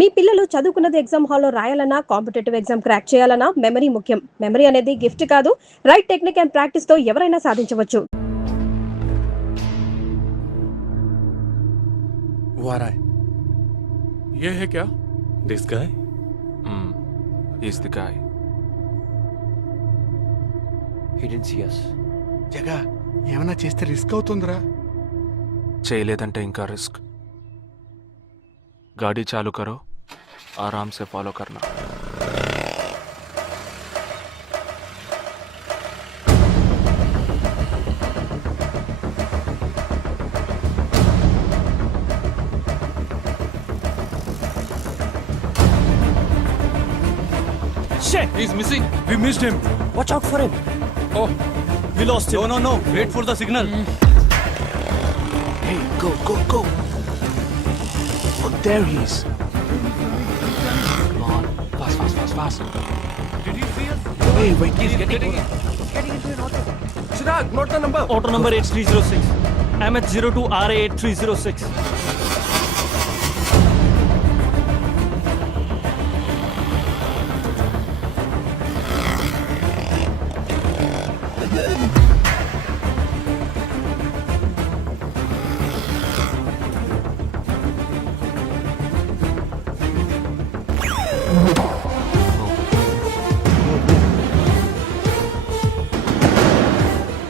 మీ పిల్లలు చదువుకున్నది ఎగ్జామ్ హాల్లో రాయాలన్నా కాంపిటేటివ్ ఎగ్జామ్ క్రాక్ చేయాలన్నా మెమరీ ముఖ్యం. మెమరీ అనేది గిఫ్ట్ కాదు, రైట్ టెక్నిక్ అండ్ ప్రాక్టీస్ తో ఎవరైనా సాధించవచ్చు. ये है क्या? This guy? He's the guy. He didn't see us. జగా ఏమన్నా చేస్తే రిస్క్ అవుతుందిరా. చేయలేదంటే ఇంకా రిస్క్. गाड़ी चालू करो, आराम से फॉलो करना. Shit! He's missing. We missed him. Watch out for him. Oh, We lost him. No. Wait for the signal. Hey, go. Oh, there he is. Come on. Fast. Did you see us? Wait. He's getting in. Getting into an auto. Chirag, note the number. Auto number 8306. I'm at 02RA 8306.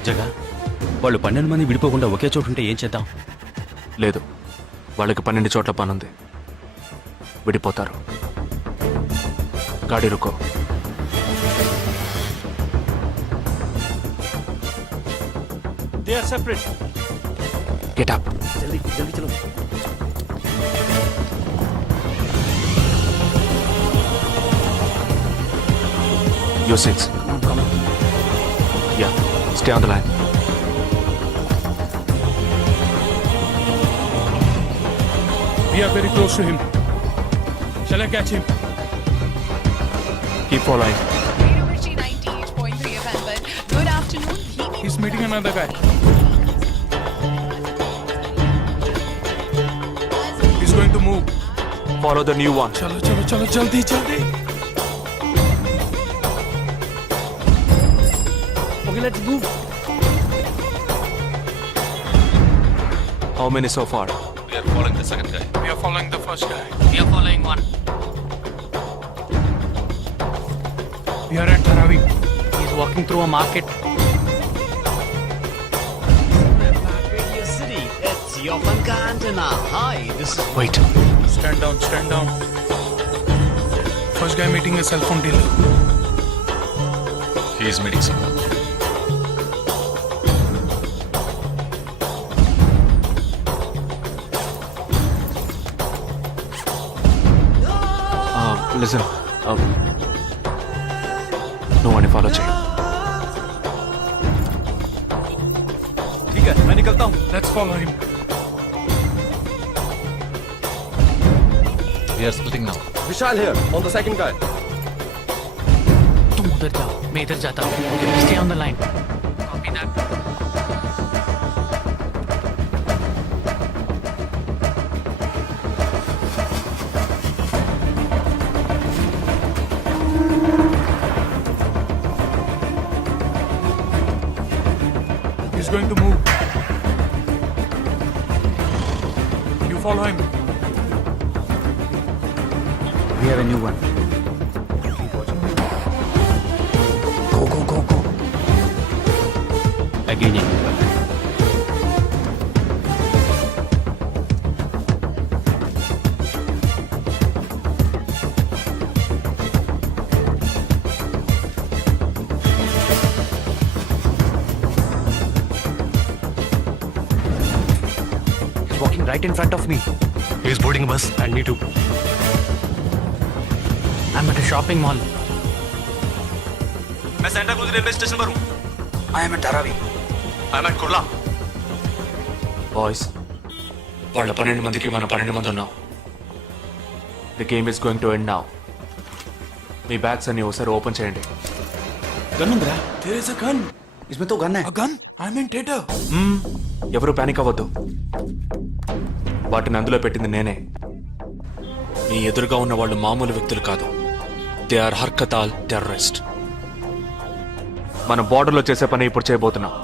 జగా వాళ్ళు 12 మంది విడిపోకుండా ఒకే చోటు ఉంటే ఏం చేద్దాం? లేదు, వాళ్ళకి 12 చోట్ల పనుంది. విడిపోతారు. गाड़ी रुको. They are separate. Get up. जल्दी चलो. You six. Come on. Yeah, stay on the line. We are very close to him. Shall I catch him? Keep following. University 98.3 FM, but good afternoon. He's meeting another guy. He's going to move. Follow the new one. चलो जल्दी. Okay, let's move. How many so far? We are following the second guy. We are following the first guy. We are following one. We are at Dharavi. He's walking through a market. Radio City. It's your Funka Antenna. Hi, this is... Wait. Stand down. First guy meeting a cell phone dealer. He is meeting someone. Listen. No one follow chain. ठीक है, मैं निकलता हूँ. Let's follow him. We are splitting now. Vishal here, on the second guy. तुम उधर जाओ, मैं इधर जाता हूँ. Stay on the line. Copy that. He's going to move. You follow him. We have a new one. Go. Again, He's walking right in front of me. he is boarding a bus and me too. I'm at a shopping mall. मैं Santa cruise railway station पर हूँ. I am at Dharavi. I am at Kurla. Boys, వాళ్ళ 12 మందికి మనం 12 మంది ఉన్నాం. The game is going to end now. Me bags అన్ని ఒకసారి ఓపెన్ చేయండి. गन ఉందిరా? There is a gun. इसमें तो गन है. A gun? I'm in theater. ఎవరు పానిక్ అవ్వద్దు. వాటిని అందులో పెట్టింది నేనే. మీ ఎదురుగా ఉన్న వాళ్ళు మామూలు వ్యక్తులు కాదు. దే ఆర్ హర్కతాల్ టెర్రరిస్ట్. మనం బార్డర్లో చేసే పని ఇప్పుడు చేయబోతున్నాం.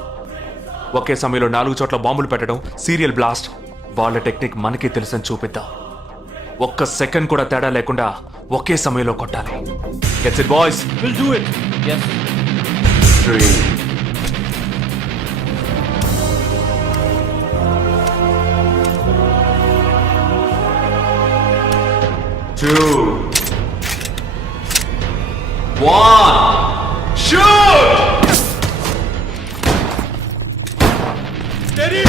ఒకే సమయంలో 4 చోట్ల బాంబులు పెట్టడం, సీరియల్ బ్లాస్ట్. వాళ్ళ టెక్నిక్ మనకి తెలుసని చూపిద్దాం. ఒక్క సెకండ్ కూడా తేడా లేకుండా ఒకే సమయంలో కొట్టాలి. Gets it boys? Will do it. yes 3 2 1 shoot! Steady.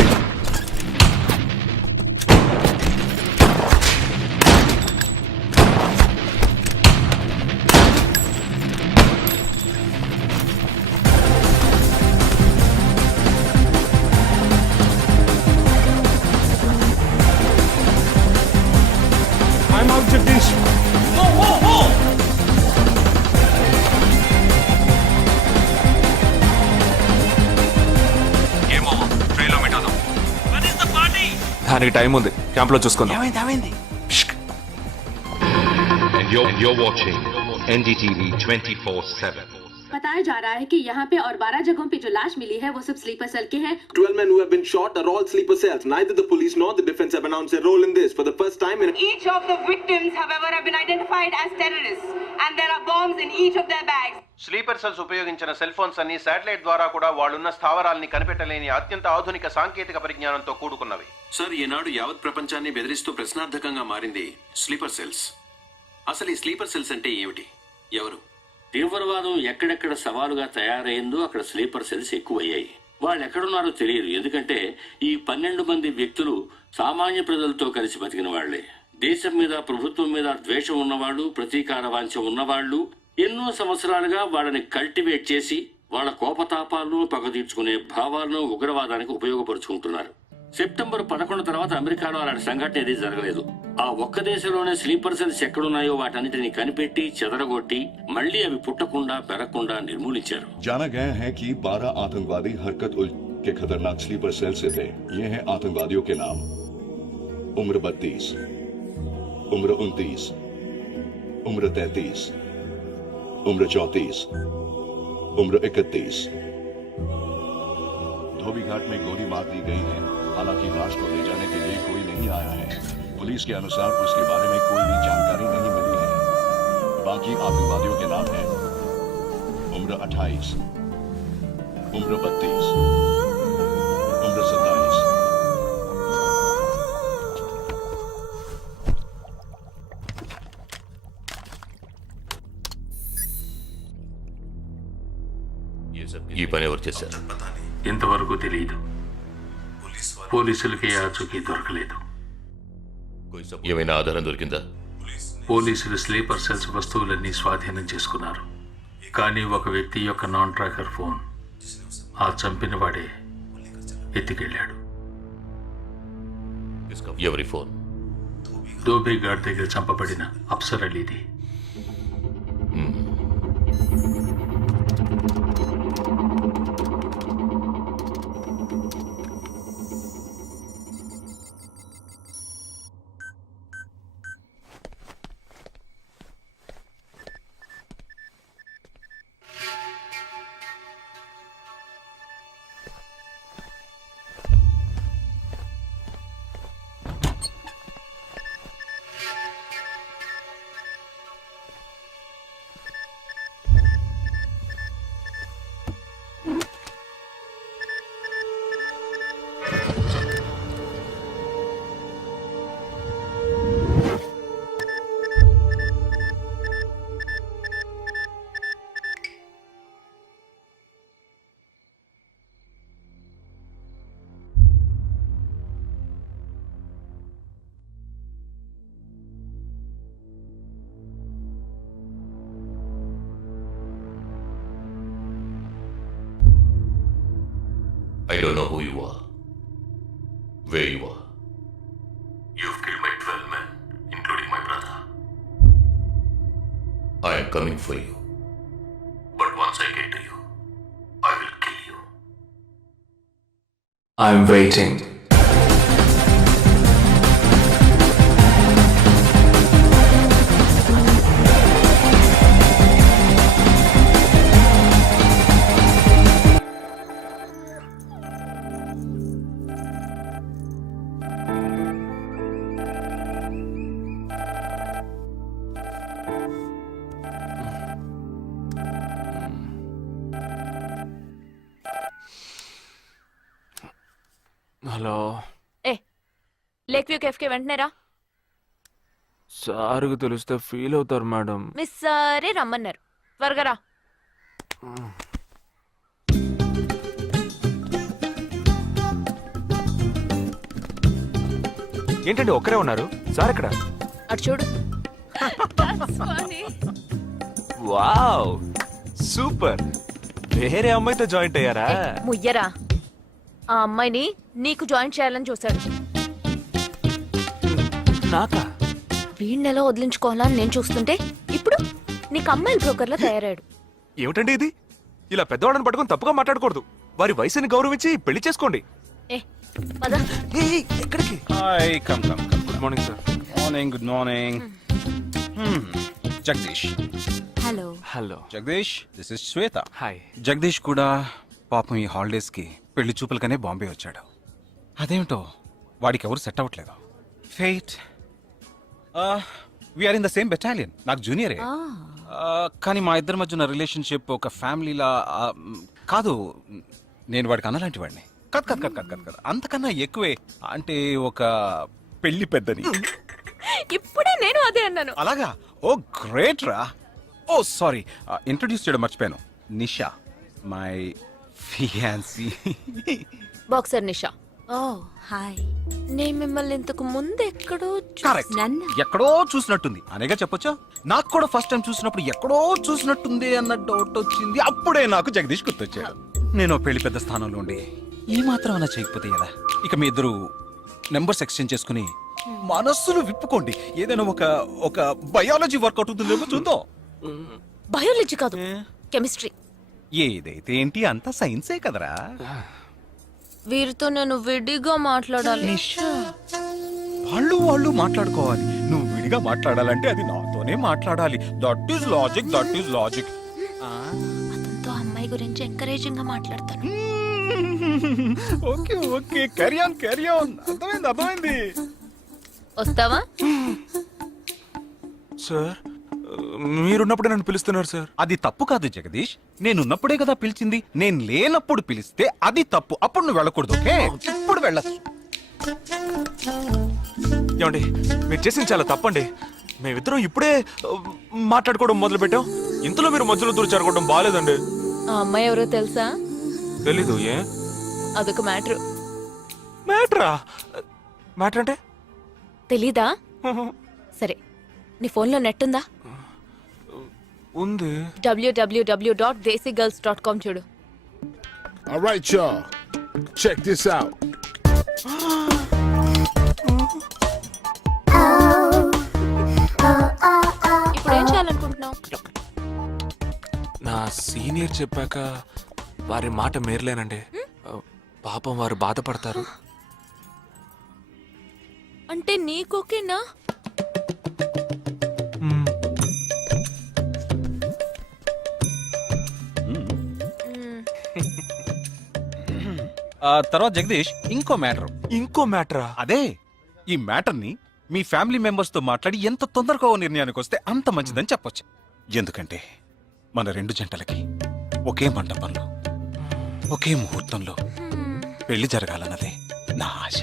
I'm out, Jagdish. దానికి టైం ఉంది. క్యాంప్లో చూసుకుందాం. And you're watching NDTV 24/7. बताया जा रहा है कि यहाँ पे और 12 जगहों पे जो लाश मिली है वो सब स्लीपर सेल के हैं. 12 men who have been shot are all sleeper cells. Neither the police nor the defense have announced their role in this. For the first time in Each of the victims, however, have been identified as terrorists, and there are bombs in each of their bags. Sleeper cells ఉపయోగించిన cell phones అన్ని satellite ద్వారా కూడా వాళ్ళున్న స్థావరాల్ని కనిపెట్టలేని అత్యంత ఆధునిక సాంకేతిక పరిజ్ఞానంతో కూడుకున్నవి. Sir, ఈనాడు యావత్ ప్రపంచాన్ని బెదిరిస్తూ ప్రశ్నార్థకంగా మారింది స్లీపర్ సెల్స్. అసలు ఈ స్లీపర్ సెల్స్ అంటే ఏమిటి? ఎవరు? తీవ్రవాదం ఎక్కడెక్కడ సవాలుగా తయారైందో అక్కడ స్లీపర్ సెల్స్ ఎక్కువయ్యాయి. వాళ్ళు ఎక్కడున్నారో తెలియదు. ఎందుకంటే ఈ 12 మంది వ్యక్తులు సామాన్య ప్రజలతో కలిసి బతికిన వాళ్లే. దేశం మీద, ప్రభుత్వం మీద ద్వేషం ఉన్నవాళ్ళు, ప్రతీకార వాంఛ ఉన్నవాళ్లు ఎన్నో సంవత్సరాలుగా వాళ్ళని కల్టివేట్ చేసి వాళ్ళ కోపతాపాలను, పగ తీర్చుకునే భావాలను ఉగ్రవాదానికి ఉపయోగపరుచుకుంటున్నారు. సెప్టెంబర్ 11 తర్వాత అమెరికాలో అలాంటి సంఘటన ఏది జరగలేదు. ఆ ఒక్క దేశంలోనే స్లీపర్ సెల్స్ ఎక్కడున్నాయో వాటన్నిటిని కనిపెట్టి చెదరగొట్టి మళ్లీ అవి పుట్టకుండా పెరగకుండా నిర్మూలించారు. जाना गया है कि 12 आतंकवादी हरकत उल के खतरनाक स्लीपर सेल से थे. ये हैं आतंकवादियों के नाम: उम्र 32, उम्र 29, उम्र 33, उम्र 34, उम्र 31. धोबी घाट में गोली मार दी गई है. हालांकि लाश को ले जाने के लिए कोई नहीं आया है. पुलिस के अनुसार उसके बारे में कोई भी जानकारी नहीं मिली है. बाकी आतंकवादियों के नाम हैं: उम्र 28, उम्र 32, उम्र 27. ఈ పని ఎవరు చేశారు? ఇంతవరకు తెలియదు. పోలీసులకి ఆచూకీ దొరకలేదు. ఏమైనా ఆధారం దొరికిందా? పోలీసులు స్లీపర్ సెల్స్ వస్తువులన్నీ స్వాధీనం చేసుకున్నారు. కానీ ఒక వ్యక్తి యొక్క నాన్ ట్రాకర్ ఫోన్ ఆ చంపిన వాడే ఎత్తికెళ్ళాడు. ఎవరి ఫోన్? ధోబీ ఘాట్ దగ్గర చంపబడిన Afsar అలీది. I don't know who you are, where you are. You've killed my 12 men, including my brother. I am coming for you. But once I get to you, I will kill you. I'm waiting. Lake view cafe కి వెంటనే రా. సార్కి తెలిస్తే feel అవుతారు madam. Miss సరే రమ్మన్నారు, త్వరగా రా. ఏంటండి ఒక్కరే ఉన్నారు? సార్ ఎక్కడ? అటు చూడు. Wow super. వేరే అమ్మాయితో జాయింట్ అయ్యారా? ముయ్యరా, ఆ అమ్మాయిని నీకు జాయిన్ చేయాలని చూశాడు. నాకా? వీడిని ఎలా వదిలించుకోవాలని నేను చూస్తుంటే ఇప్పుడు నీకు అమ్మాయిల బ్రోకర్లా తయారాడు. ఏమిటండి ఇది? ఇలా పెద్దవాళ్ళని పట్టుకొని తప్పుగా మాట్లాడకూడదు. వారి వయసుని గౌరవించి పెళ్లి చేసుకోండి. ఏ పద. ఎక్కడికి? Hi, come come come. Good morning sir. Morning, good morning. Jagadish. Hello. Hello Jagadish, this is Shweta. Hi. Jagadish కూడా పాపం ఈ హాలిడేస్ కి పెళ్లి చూపులకనే బాంబే వచ్చాడు. అదేమిటో వాడికి ఎవరు సెట్ అవ్వట్లేదు. ఫెయిట్. We are in the same battalion. నాకు జూనియరే. కానీ మా ఇద్దరి మధ్య ఉన్న రిలేషన్షిప్ ఒక ఫ్యామిలీలా కాదు. నేను వాడికి అన్నలాంటి వాడిని కద్ కద్ కద్ కద్ కద్ కద్ అంతకన్నా ఎక్కువే. అంటే ఒక పెళ్లి పెద్దని. ఇప్పుడే నేను అదే అన్నాను. అలాగా? ఓ గ్రేట్ రా. ఓ సారీ, ఇంట్రొడ్యూస్ చేయడం మర్చిపోయాను. Nisha, my fiance. Boxer Nisha. Oh hi. నేను మిమ్మల్ని ఇంతకు ముందు ఎక్కడో కరెక్ట్. ఎక్కడో చూసినట్టుంది అనేగా చెప్పొచ్చా? నాకు కూడా ఫస్ట్ టైం చూసినప్పుడు ఎక్కడో చూసినట్టుంది అన్న డౌట్ వచ్చింది. అప్పుడే నాకు జగదీష్ గుర్తొచ్చాడు. నేను పెళ్లి పెద్ద స్థానంలో ఉండి ఈ మాత్రం అలా చేయకపోతే కదా. ఇక మీ ఇద్దరు నెంబర్స్ ఎక్స్చేంజ్ చేసుకుని మనస్సులు విప్పుకోండి. ఏదైనా ఒక బయాలజీ వర్కౌట్ అవుతుందేమో చూద్దాం. బయాలజీ కాదు, కెమిస్ట్రీ. ఏదైతే ఏంటి, అంతా సైన్సే కదరా. వీరితో నేను విడిగా మాట్లాడాలి. వాళ్ళు మాట్లాడుకోవాలి. నువ్వు విడిగా మాట్లాడాలంటే అది నాతోనే మాట్లాడాలి. That is logic, that is logic. అతనితో అమ్మాయి గురించి ఎంకరేజింగ్ గా మాట్లాడతాను. Okay okay, carry on carry on. అర్థమైంది. వస్తావా? సార్ మీరున్నప్పుడే నన్ను పిలుస్తున్నారు సార్. అది తప్పు కాదు జగదీష్. నేనున్నప్పుడే కదా పిలిచింది. నేను లేనప్పుడు పిలిస్తే అది తప్పు. అప్పుడు నువ్వు వెళ్ళకూడదు. ఓకే, ఇప్పుడు వెళ్ళచ్చు. ఏమండి, మీరు చేసింది చాలా తప్పండి. మేమిద్దరం ఇప్పుడే మాట్లాడుకోవడం మొదలు పెట్టాం. ఇంతలో మీరు మధ్యలో దూరం బాగాలేదండి. ఆ అమ్మాయి ఎవరో తెలుసా? తెలీదు. ఏ? అదొక మ్యాటర్. మ్యాటరా? మ్యాటర్ అంటే? తెలీదా? సరే, నీ ఫోన్లో నెట్ ఉందా? ఉంది. www.desicgirls.com చూడు. All right, y'all. Check this out. ఇప్పుడు ఏం చేయాలనుకుంటున్నావు? నా సీనియర్ చెప్పాక వారి మాట మేరలేనండి. పాపం వారు బాధపడతారు. అంటే నీకోకేనా? తర్వాత జగదీష్, ఇంకో మ్యాటరా? అదే, ఈ మ్యాటర్ ని మీ ఫ్యామిలీ మెంబర్స్ తో మాట్లాడి ఎంత తొందరగా ఓ నిర్ణయానికి వస్తే అంత మంచిదని చెప్పొచ్చు. ఎందుకంటే మన రెండు జంటలకి ఒకే మండపంలో ఒకే ముహూర్తంలో పెళ్లి జరగాలన్నదే నా ఆశ.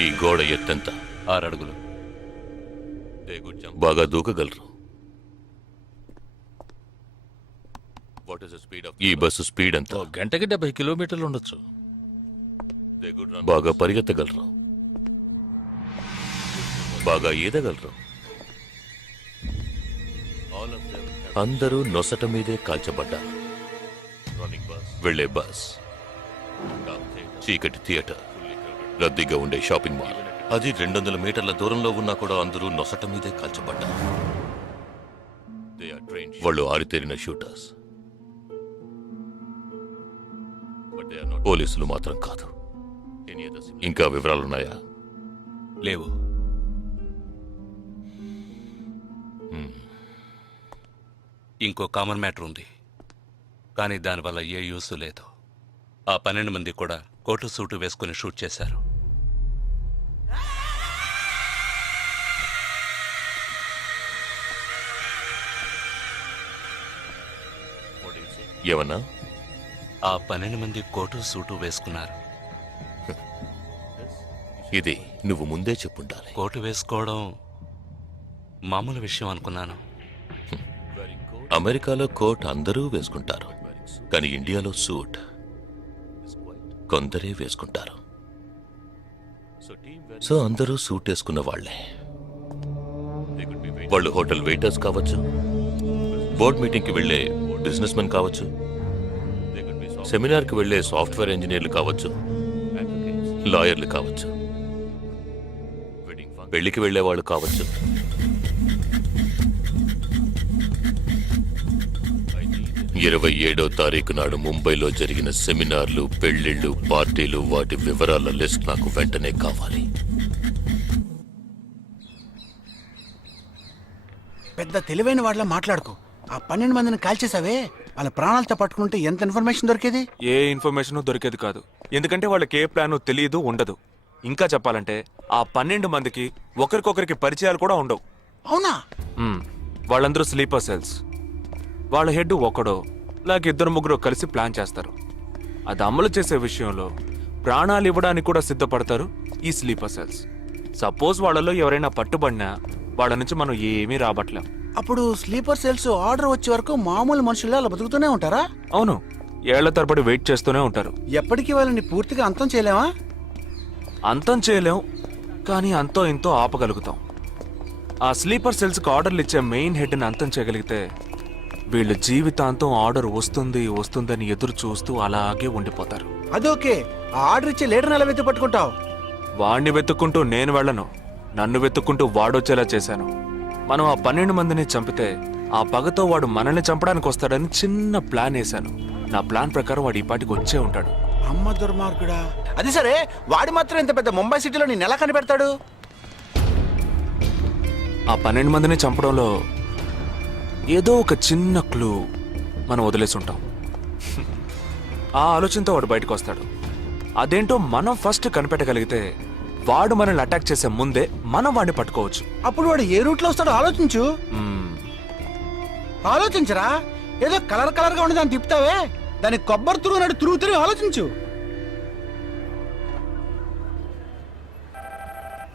ఈ గోడ ఎత్తెంత? 6 అడుగులు. బాగా దూకగలరు. ఈ బస్సు స్పీడ్ ఎంత? గంటకి 70 కిలోమీటర్లు ఉండొచ్చు. బాగా పరిగెత్తగలరు. బాగా ఈదగలరు. అందరూ నొసట మీదే కాల్చబడ్డారు. వెళ్లే బస్, చీకటి థియేటర్, రద్దీగా ఉండే షాపింగ్ మాల్, అది 200 మీటర్ల దూరంలో ఉన్నా కూడా అందరూ నొసట మీదే కాల్చబడ్డారు. వాళ్ళు ఆరితేరిన షూటర్స్. పోలీసులు మాత్రం కాదు. ఇంకా వివరాలున్నాయా? లేవు. ఇంకో కామన్ మ్యాటర్ ఉంది, కానీ దానివల్ల ఏ యూస్ లేదు. ఆ 12 మంది కూడా కోటు సూటు వేసుకుని షూట్ చేశారు. ఏమన్నా? ఆ 12 మంది కోటు సూటు వేసుకున్నారు. ఇది నువ్వు ముందే చెప్పుండాలి. కోటు వేసుకోవడం మామూలు విషయం అనుకున్నాను. అమెరికాలో కోట్ అందరూ వేసుకుంటారు, కానీ ఇండియాలో సూట్ కొందరే వేసుకుంటారు. సో అందరూ సూట్ వేసుకున్న వాళ్లే. వాళ్ళు హోటల్ వెయిటర్స్ కావచ్చు, బోర్డ్ మీటింగ్కి వెళ్లే బిజినెస్ మెన్ కావచ్చు, సెమినార్కి వెళ్లే సాఫ్ట్వేర్ ఇంజనీర్లు కావచ్చు, లాయర్లు కావచ్చు, పెళ్లికి వెళ్లే వాళ్ళు కావచ్చు. 27వ తారీఖు నాడు ముంబైలో జరిగిన సెమినార్లు, పెళ్లిళ్లు, పార్టీలు, వాటి వివరాల లిస్ట్ నాకు వెంటనే కావాలి. పెద్ద తెలివైన వాళ్ళ మాట్లాడుకో. ఆ 12 మందిని కాల్చేసావే, వాళ్ళ ప్రాణాలతో పట్టుకుంటే ఎంత ఇన్ఫర్మేషన్ దొరికేది? ఏ ఇన్ఫర్మేషన్ దొరికేది కాదు, ఎందుకంటే వాళ్ళకి ఏ ప్లాన్ తెలియదు, ఉండదు. ఇంకా చెప్పాలంటే ఆ 12 మందికి ఒకరికొకరికి పరిచయాలు కూడా ఉండవు. అవునా? వాళ్ళందరూ స్లీపర్ సెల్స్. వాళ్ళ హెడ్ ఒకడో లేక 2-3 కలిసి ప్లాన్ చేస్తారు. అది అమలు చేసే విషయంలో ప్రాణాలు ఇవ్వడానికి కూడా సిద్ధపడతారు ఈ స్లీపర్ సెల్స్. సపోజ్ వాళ్ళలో ఎవరైనా పట్టుబడినా వాళ్ళ నుంచి మనం ఏమీ రాబట్లేం. అప్పుడు స్లీపర్ సెల్స్ ఆర్డర్ వచ్చే వరకు మామూలు మనుషుల్లో అలా బతుకుతూనే ఉంటారా? అవును, ఏళ్ల తరబడి వెయిట్ చేస్తూనే ఉంటారు. ఎప్పటికీ వాళ్ళని పూర్తిగా అంతం చేయలేమా? అంతం చేయలేం, కానీ అంతో ఇంతో ఆపగలుగుతాం. ఆ స్లీపర్ సెల్స్కి ఆర్డర్లు ఇచ్చే మెయిన్ హెడ్ని అంతం చేయగలిగితే వీళ్ళు జీవితాంతం ఆర్డర్ వస్తుందని ఎదురు చూస్తూ అలాగే ఉండిపోతారు. అదోకే, ఆ ఆర్డర్ ఇచ్చే లీడర్ని ఎలా వెతు పట్టుకుంటావు? వాడిని వెతుక్కుంటూ నేను వెళ్ళను, నన్ను వెతుక్కుంటూ వాడొచ్చేలా చేశాను. మనం ఆ 12 మందిని చంపితే ఆ పగతో వాడు మనల్ని చంపడానికి వస్తాడని చిన్న ప్లాన్ వేశాను. నా ప్లాన్ ప్రకారం వాడు ఈ పాటికి వచ్చే ఉంటాడు. అమ్మ దుర్మార్గుడా! అది సరే, వాడి మాత్రం ఇంత పెద్ద ముంబై సిటీలో నేను ఎలా కనిపెడతాడు? ఆ 12 మందిని చంపడంలో ఏదో ఒక చిన్న క్లూ మనం వదిలేసి ఉంటాం. ఆ ఆలోచనతో వాడు బయటకు వస్తాడు. అదేంటో మనం ఫస్ట్ కనిపెట్టగలిగితే వాడు మనల్ని అటాక్ చేసే ముందే మనం వాడిని పట్టుకోవచ్చు. అప్పుడు వాడు ఏ రూట్ లో వస్తాడో ఆలోచించు. ఆలోచించరా, ఏదో కలర్ గా ఉండేదాన్ని తిప్పుతావే, దాని కొబ్బరి తురుగు నాడు తిరుగుతూనే ఆలోచించు.